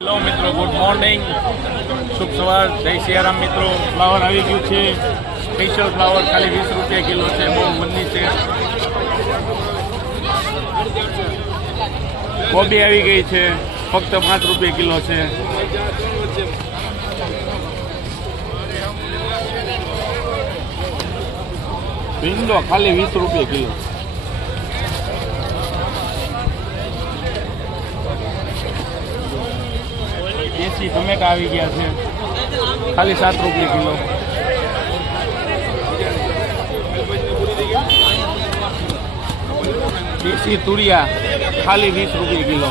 Hello મિત્રો, good morning, શુભ સવાર, જય સિયારામ મિત્રો. ફ્લાવર આવી ગયું છે, સ્પેશિયલ ફ્લાવર ખાલી 20 રૂપિયા કિલો છે. બહુ મંદી છે. કોબી આવી ગઈ છે, ફક્ત 5 રૂપિયા કિલો છે. ભીંડો ખાલી 20 રૂપિયા કિલો. દેશી ટમેટા આવી ગયા છે, ખાલી 7 રૂપિયા કિલો. દેશી તુરિયા ખાલી 20 રૂપિયા કિલો.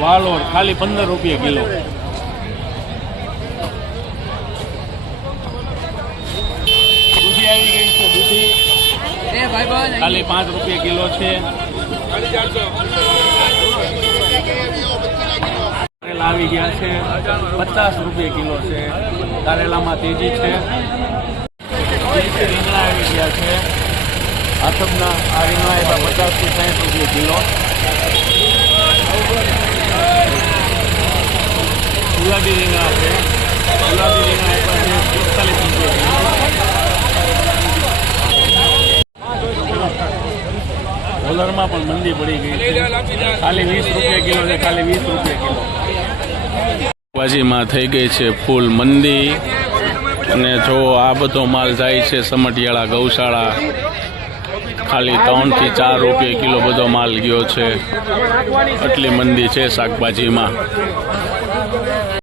વાલોર ખાલી 15 રૂપિયા કિલો. દૂધી આવી ગઈ છે, દૂધી ખાલી 5 રૂપિયા કિલો છે. કારેલા આવી ગયા છે, 50 રૂપિયા કિલો છે. કારેલામાં તેજી છે. રીંગણા આવી ગયા છે, આથમના આ રીંગણા એવા 50 થી 60 રૂપિયા કિલો. ગુલાબી રીંગણા છે, ગુલાબી રીંગણા એવા 45 રૂપિયા કિલો. ડોલરમાં પણ મંદી પડી ગઈ છે, ખાલી 20 રૂપિયા કિલો છે, ખાલી 20 રૂપિયા કિલો. શાકભાજીમાં થઈ ગઈ છે ફૂલ મંદી. અને જો આ બધો માલ જાય છે સમટિયાળા ગૌશાળા, ખાલી 3 થી 4 રૂપિયા કિલો બધો માલ ગયો છે. આટલી મંદી છે શાકભાજીમાં.